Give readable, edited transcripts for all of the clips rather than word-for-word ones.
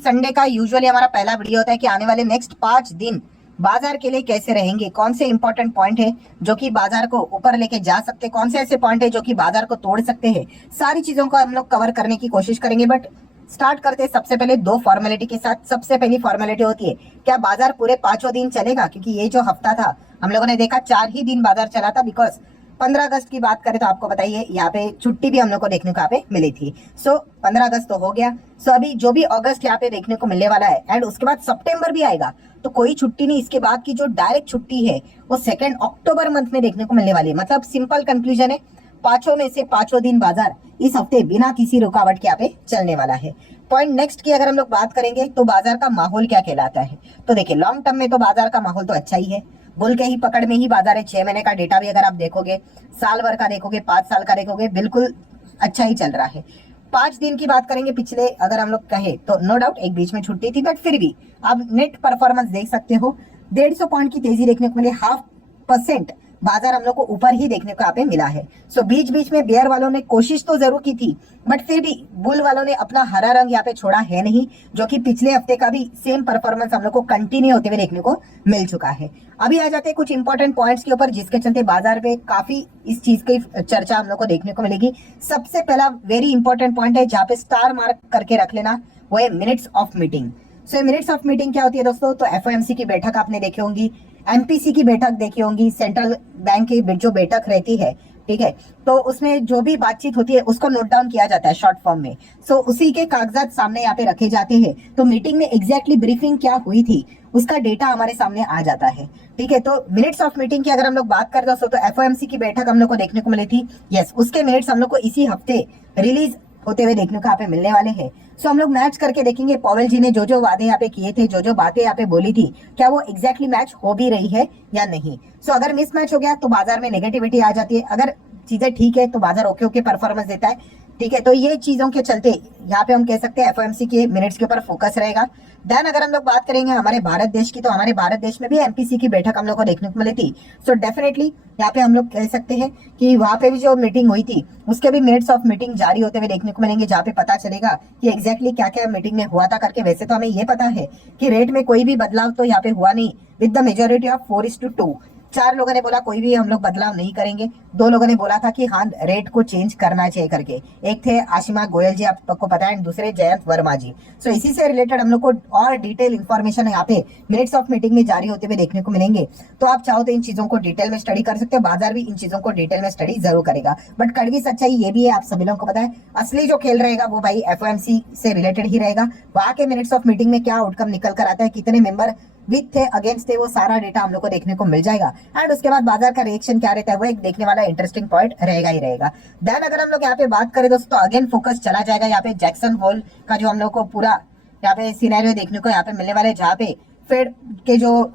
Sunday का usually हमारा पहला वीडियो होता है कि आने वाले नेक्स्ट 5 दिन बाजार के लिए कैसे रहेंगे, कौन से इंपॉर्टेंट पॉइंट है जो कि बाजार को ऊपर लेके जा सकते हैं, कौन से ऐसे पॉइंट है जो कि बाजार को तोड़ सकते हैं। सारी चीजों को हम लोग कवर करने की कोशिश करेंगे। बट स्टार्ट करते हैं सबसे पहले 2 फॉर्मेलिटी के साथ। सबसे पहली फॉर्मेलिटी होती है, क्या बाजार पूरे 5 दिन चलेगा? क्योंकि ये जो हफ्ता था हम लोगों ने देखा 4 ही दिन बाजार चला था। बिकॉज 15 अगस्त की बात करें तो आपको बताइए यहाँ पे छुट्टी भी हम लोग को देखने को यहाँ पे मिली थी। सो 15 अगस्त तो हो गया। सो अभी जो भी अगस्त यहाँ पे देखने को मिलने वाला है एंड उसके बाद सितंबर भी आएगा, तो कोई छुट्टी नहीं। इसके बाद की जो डायरेक्ट छुट्टी है वो 2 अक्टूबर मंथ में देखने को मिलने वाली है। मतलब सिंपल कंक्लूजन है, 5 में से 5 दिन बाजार इस हफ्ते बिना किसी रुकावट के यहाँ पे चलने वाला है। पॉइंट नेक्स्ट की अगर हम लोग बात करेंगे तो बाजार का माहौल क्या कहलाता है, तो देखिए लॉन्ग टर्म में तो बाजार का माहौल तो अच्छा ही है। बुल के ही पकड़ में ही बाजार है। 6 महीने का डेटा भी अगर आप देखोगे, साल भर का देखोगे, 5 साल का देखोगे, बिल्कुल अच्छा ही चल रहा है। 5 दिन की बात करेंगे पिछले अगर हम लोग कहे तो नो डाउट एक बीच में छुट्टी थी, बट फिर भी आप नेट परफॉर्मेंस देख सकते हो। 150 पॉइंट की तेजी देखने को मिली। 0.5% बाजार हम लोग को ऊपर ही देखने को यहाँ पे मिला है। सो बीच बीच में बेयर वालों ने कोशिश तो जरूर की थी, बट फिर भी बुल वालों ने अपना हरा रंग यहाँ पे छोड़ा है नहीं, जो कि पिछले हफ्ते का भी सेम परफॉर्मेंस हम लोग को कंटिन्यू होते हुए देखने को मिल चुका है। अभी आ जाते हैं कुछ इंपॉर्टेंट पॉइंट्स के ऊपर जिसके चलते बाजार पे काफी इस चीज की चर्चा हम लोग को देखने को मिलेगी। सबसे पहला वेरी इंपॉर्टेंट पॉइंट है जहाँ पे स्टार मार्क करके रख लेना, वो है minutes of meeting. So minutes of meeting क्या होती है दोस्तों? तो एफओएमसी की बैठक आपने देखी होंगी, एमपीसी की बैठक देखी होंगी, सेंट्रल बैंक की जो बैठक रहती है, ठीक है, तो उसमें जो भी बातचीत होती है उसको नोट डाउन किया जाता है शॉर्ट फॉर्म में। सो उसी के कागजात सामने यहाँ पे रखे जाते हैं। तो मीटिंग में एग्जैक्टली ब्रीफिंग क्या हुई थी उसका डेटा हमारे सामने आ जाता है, ठीक है। तो मिनट्स ऑफ मीटिंग की अगर हम लोग बात करते हैं तो एफओएमसी की बैठक हम लोग को देखने को मिली थी। यस, उसके मिनट्स हम लोग को इसी हफ्ते रिलीज होते हुए देखने को यहाँ पे मिलने वाले हैं। सो हम लोग मैच करके देखेंगे पॉवेल जी ने जो जो वादे यहाँ पे किए थे, जो जो बातें यहाँ पे बोली थी, क्या वो एग्जैक्टली मैच हो भी रही है या नहीं। सो अगर मिस मैच हो गया तो बाजार में नेगेटिविटी आ जाती है, अगर चीजें ठीक है तो बाजार ओके ओके परफॉर्मेंस देता है, ठीक है। तो ये चीजों के चलते यहाँ पे हम कह सकते हैं एफओएमसी के मिनट्स के ऊपर फोकस रहेगा। देन अगर हम लोग बात करेंगे हमारे भारत देश की, तो हमारे भारत देश में भी एमपीसी की बैठक हम लोग को देखने को मिली थी। सो डेफिनेटली यहाँ पे हम लोग कह सकते हैं कि वहां पे भी जो मीटिंग हुई थी उसके भी मिनट्स ऑफ मीटिंग जारी होते हुए देखने को मिलेंगे, जहाँ पे पता चलेगा कि एग्जैक्टली क्या क्या मीटिंग में हुआ था करके। वैसे तो हमें ये पता है कि रेट में कोई भी बदलाव तो यहाँ पे हुआ नहीं, विद द मेजोरिटी ऑफ 4:2। 4 लोगों ने बोला कोई भी हम लोग बदलाव नहीं करेंगे, 2 लोगों ने बोला था कि हाँ रेट को चेंज करना चाहिए करके। एक थे आशिमा गोयल जी, आपको पता है, दूसरे जयंत वर्मा जी। सो इसी से रिलेटेड हम लोग को और डिटेल इन्फॉर्मेशन यहाँ पे मिनट्स ऑफ मीटिंग में जारी होते हुए देखने को मिलेंगे। तो आप चाहो तो इन चीजों को डिटेल में स्टडी कर सकते हो, बाजार भी इन चीजों को डिटेल में स्टडी जरूर करेगा। बट कड़वी सच्चाई ये भी है, आप सभी लोगों को पता है, असली जो खेल रहेगा वो भाई एफओएमसी से रिलेटेड ही रहेगा। वहां के मिनट्स ऑफ मीटिंग में क्या आउटकम निकल कर आता है, कितने मेंबर विथ थे, अगेंस्ट थे, वो सारा डेटा हम लोग को देखने को मिल जाएगा। एंड उसके बाद बाजार का रिएक्शन क्या रहता है वो एक देखने वाला इंटरेस्टिंग पॉइंट रहेगा ही रहेगा। देन अगर हम लोग यहाँ पे बात करें दोस्तों, अगेन फोकस चला जाएगा यहाँ पे जैक्सन होल का, जो हम लोग को पूरा यहाँ पे सिनेरियो देखने को यहाँ पे मिलने वाला है, जहाँ पे फेड के जो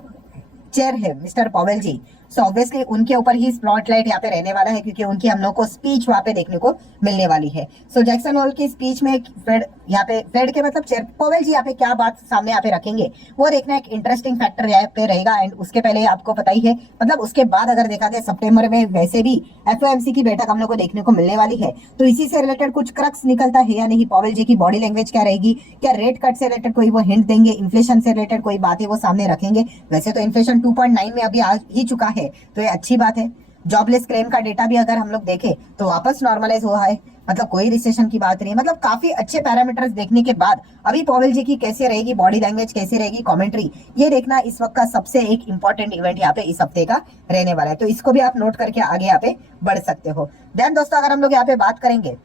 चेयर है मिस्टर पॉवेल जी, सो ऑब्वियसली उनके ऊपर ही स्पॉटलाइट यहाँ पे रहने वाला है, क्योंकि उनकी हम लोग को स्पीच वहाँ पे देखने को मिलने वाली है। सो जैक्सन होल की स्पीच में फेड यहाँ पे, फेड के मतलब चेयर पॉवेल जी यहाँ पे क्या बात सामने यहाँ पे रखेंगे वो देखना एक इंटरेस्टिंग फैक्टर यहाँ पे रहेगा। एंड उसके पहले आपको पता ही है, मतलब उसके बाद अगर देखा जाए सितंबर में वैसे भी एफओएमसी की बैठक हम लोग को देखने को मिलने वाली है। तो इसी से रिलेटेड कुछ क्रक्स निकलता है या नहीं, पॉवेल जी की बॉडी लैंग्वेज क्या रहेगी, क्या रेट कट से रिलेटेड कोई वो हिंट देंगे, इन्फ्लेशन से रिलेटेड कोई बातें वो सामने रखेंगे। वैसे तो इन्फ्लेशन 2.9 में अभी आ ही चुका है, तो ये अच्छी बात है। जॉबलेस क्लेम का डेटा भी अगर हम लोग देखें तो वापस नॉर्मलाइज हुआ है, मतलब कोई रिसेशन की बात नहीं है। मतलब काफी अच्छे पैरामीटर्स देखने के बाद अभी पॉवेल जी की कैसे रहेगी बॉडी लैंग्वेज, कैसे रहेगी कमेंट्री, ये देखना इस वक्त का सबसे एक इंपॉर्टेंट इवेंट यहाँ पे इस हफ्ते का रहने वाला है। तो इसको भी आप नोट करके आगे यहाँ पे बढ़ सकते हो। देन दोस्तों अगर हम लोग यहाँ पे बात करेंगे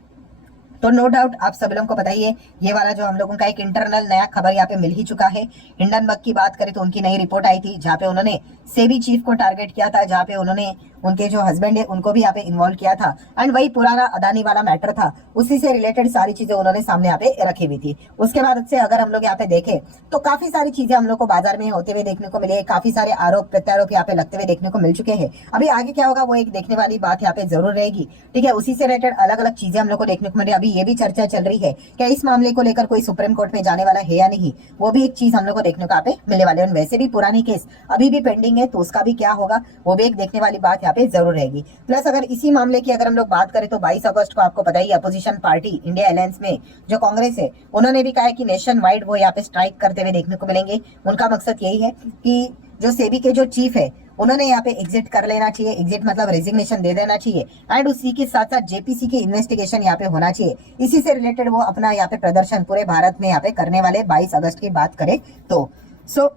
तो नो डाउट आप सब लोगों को बताइए, ये वाला जो हम लोगों का एक इंटरनल नया खबर यहाँ पे मिल ही चुका है। हिंडनबर्ग की बात करें तो उनकी नई रिपोर्ट आई थी, जहाँ पे उन्होंने सेबी चीफ को टारगेट किया था, जहाँ पे उन्होंने उनके जो हस्बैंड है उनको भी यहाँ पे इन्वॉल्व किया था। एंड वही पुराना अदानी वाला मैटर था, उसी से रिलेटेड सारी चीजें उन्होंने सामने यहाँ पे रखी हुई थी। उसके बाद से अगर हम लोग यहाँ पे देखें तो काफी सारी चीजें हम लोग को बाजार में होते हुए देखने को मिले, काफी सारे आरोप प्रत्यारोप यहाँ पे लगते हुए देखने को मिल चुके हैं। अभी आगे क्या होगा वो एक देखने वाली बात यहाँ पे जरूर रहेगी, ठीक है। उसी से रिलेटेड अलग अलग चीजें हम लोग को देखने को मिले। अभी ये भी चर्चा चल रही है क्या इस मामले को लेकर कोई सुप्रीम कोर्ट में जाने वाला है या नहीं, वो भी एक चीज हम लोग को देखने को यहाँ पे मिलने वाले हैं। वैसे भी पुरानी केस अभी भी पेंडिंग है, तो उसका भी क्या होगा वो भी एक देखने वाली बात यहाँ पे जरूर रहेगी। प्लस अगर इसी मामले की अगर हम लोग बात करें तो 22 अगस्त को आपको पता ही अपोजिशन पार्टी इंडिया अलायंस में जो कांग्रेस है उन्होंने भी कहा है कि नेशन वाइड वो यहाँ पे स्ट्राइक करते हुए देखने को मिलेंगे। उनका मकसद यही है कि जो सेबी के जो चीफ है उन्होंने यहाँ पे एग्जिट कर लेना चाहिए। एग्जिट मतलब रेजिग्नेशन दे देना चाहिए एंड उसी के साथ साथ जेपीसी की इन्वेस्टिगेशन यहाँ पे होना चाहिए। इसी से रिलेटेड वो अपना यहाँ पे प्रदर्शन पूरे भारत में यहाँ पे करने वाले 22 अगस्त की बात करें तो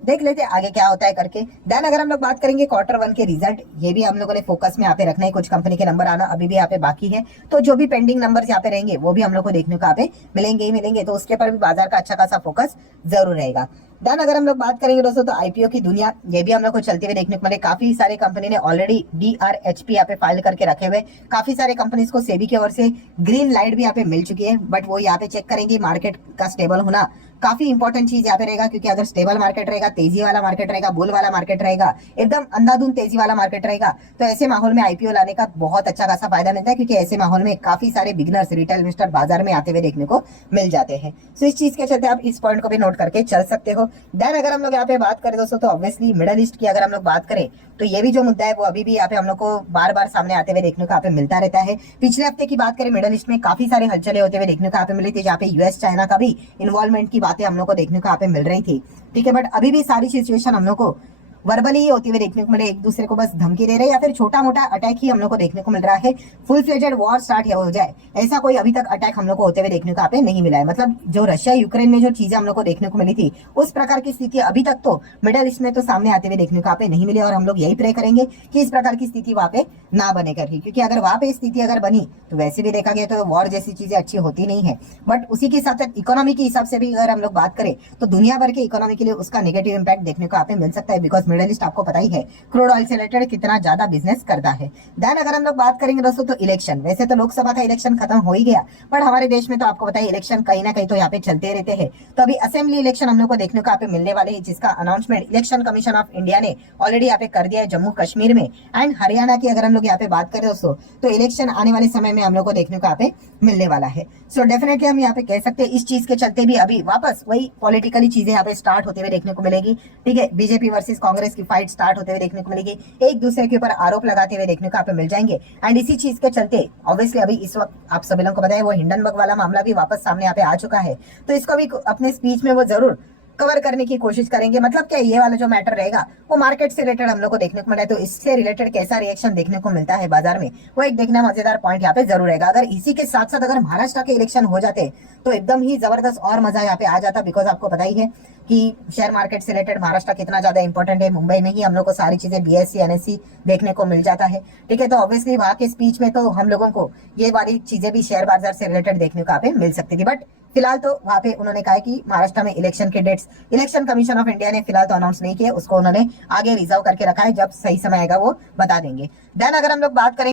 देख लेते हैं आगे क्या होता है करके। देन अगर हम लोग बात करेंगे Q1 के रिजल्ट, ये भी हम लोगों ने फोकस में यहाँ पे रखना है। कुछ कंपनी के नंबर आना अभी भी यहाँ पे बाकी है, तो जो भी पेंडिंग नंबर्स यहाँ पे रहेंगे वो भी हम लोग को देखने को यहाँ पे मिलेंगे ही मिलेंगे, तो उसके पर भी बाजार का अच्छा खासा फोकस जरूर रहेगा। देन अगर हम लोग बात करेंगे दोस्तों तो आईपीओ की दुनिया, ये भी हम लोग को चलते हुए देखने को मिले। काफी सारे कंपनी ने ऑलरेडी डीआरएचपी यहाँ पे फाइल करके रखे हुए। काफी सारे कंपनीज को सेबी की ओर से ग्रीन लाइट भी यहाँ पे मिल चुकी है, बट वो यहाँ पे चेक करेंगे मार्केट का स्टेबल होना काफी इंपॉर्टेंट चीज यहाँ पे रहेगा, क्योंकि अगर स्टेबल मार्केट रहेगा, तेजी वाला मार्केट रहेगा, बुल वाला मार्केट रहेगा, एकदम अंधाधुंध तेजी वाला मार्केट रहेगा, तो ऐसे माहौल में आईपीओ लाने का बहुत अच्छा खासा फायदा मिलता है, क्योंकि ऐसे माहौल में काफी सारे बिगनर्स रिटेल इन्वेस्टर बाजार में आते हुए देखने को मिल जाते हैं। तो इस चीज के चलते आप इस पॉइंट को भी नोट करके चल सकते हो। देन अगर हम लोग यहाँ पे बात करें दोस्तों तो ऑब्वियसली मिडल ईस्ट की अगर हम लोग बात करें तो ये भी जो मुद्दा है वो अभी भी यहाँ पे हम लोग को बार बार सामने आते हुए देखने को यहाँ पे मिलता रहता है। पिछले हफ्ते की बात करें मिडल ईस्ट में काफी सारे हलचले होते हुए देखने को यहाँ पे मिली थी, जहाँ पे यूएस चाइना का भी इन्वॉल्वमेंट की बातें हम लोग को देखने को यहाँ पे मिल रही थी। ठीक है, बट अभी भी सारी सिचुएशन हम लोग को वर्बली ही होती हुई देखने को मिले, एक दूसरे को बस धमकी दे रहे हैं या फिर छोटा मोटा अटैक ही हम लोग को देखने को मिल रहा है। फुल फ्लेजेड वॉर स्टार्ट हो जाए ऐसा कोई अभी तक अटैक हम लोग को होते हुए देखने को यहाँ पे नहीं मिला है। मतलब जो रशिया यूक्रेन में जो चीजें हम लोग को देखने को मिली थी उस प्रकार की स्थिति अभी तक तो मिडल ईस्ट में तो सामने आते हुए देखने को यहाँ पे नहीं मिली, और हम लोग यही प्रे करेंगे कि इस प्रकार की स्थिति वहाँ पे ना बने करके, क्योंकि अगर वहाँ पे स्थिति अगर बनी तो वैसे भी देखा गया तो वॉर जैसी चीजें अच्छी होती नहीं है। बट उसी के साथ साथ इकोनॉमी के हिसाब से भी अगर हम लोग बात करें तो दुनिया भर के इकोनॉमी के लिए उसका नेगेटिव इंपैक्ट देखने को यहाँ पे मिल सकता है, बिकॉज मिडल ईस्ट आपको पता ही है क्रूड ऑयल से रिलेटेड कितना ज्यादा बिजनेस करता है। देन अगर हम लोग बात करेंगे दोस्तों तो इलेक्शन, वैसे तो लोकसभा का इलेक्शन खत्म हो ही गया, पर हमारे देश में तो आपको पता है इलेक्शन कहीं ना कहीं तो यहाँ पे चलते रहते हैं। तो अभी असेंबली इलेक्शन हम लोग को देखने को यहाँ पे मिलने वाले हैं, जिसका announcement election commission of India ने ऑलरेडी यहाँ पे कर दिया है जम्मू कश्मीर में एंड हरियाणा की। अगर हम लोग यहाँ पे बात करें दोस्तों तो इलेक्शन आने वाले समय में हम लोग को देखने को यहाँ पे मिलने वाला है। सो डेफिनेटली हम यहाँ पे कह सकते हैं इस चीज के चलते भी अभी वापस वही पॉलिटिकली चीजें यहाँ पे स्टार्ट होते हुए देखने को मिलेगी। ठीक है, बीजेपी वर्सेस कांग्रेस की फाइट स्टार्ट होते हुए देखने को मिलेगी, एक दूसरे के ऊपर आरोप लगाते हुए देखने को यहाँ पे मिल जाएंगे। एंड इसी चीज के चलते ऑब्वियसली अभी इस वक्त आप सभी लोगों को पता है वो हिंडनबर्ग वाला मामला भी वापस सामने यहाँ पे आ चुका है, तो इसको भी अपने स्पीच में वो जरूर कवर करने की कोशिश करेंगे। मतलब क्या ये वाला जो मैटर रहेगा वो मार्केट से रिलेटेड हम लोग को देखने को मिला है, तो इससे रिलेटेड कैसा रिएक्शन देखने को मिलता है बाजार में वो एक देखना मजेदार पॉइंट यहाँ पे जरूर रहेगा। अगर इसी के साथ साथ अगर महाराष्ट्र के इलेक्शन हो जाते तो एकदम ही जबरदस्त और मजा यहाँ पे आ जाता, बिकॉज आपको पता ही है कि शेयर मार्केट से रिलेटेड महाराष्ट्र कितना ज्यादा इंपॉर्टेंट है। मुंबई में ही हम लोग को सारी चीजें बीएससी एनएससी देखने को मिल जाता है। ठीक है, तो ऑब्वियसली वहां के स्पीच में तो हम लोगों को ये वाली चीजें भी शेयर बाजार से रिलेटेड देखने को यहाँ पे मिल सकती थी, बट फिलहाल तो वहां पे उन्होंने कहा कि महाराष्ट्र में इलेक्शन के dates election commission of India ने फिलहाल तो अनाउंस नहीं किए, उसको उन्होंने आगे रिजर्व करके रखा है, जब सही समय आएगा वो बता देंगे। देन अगर हम लोग बात करें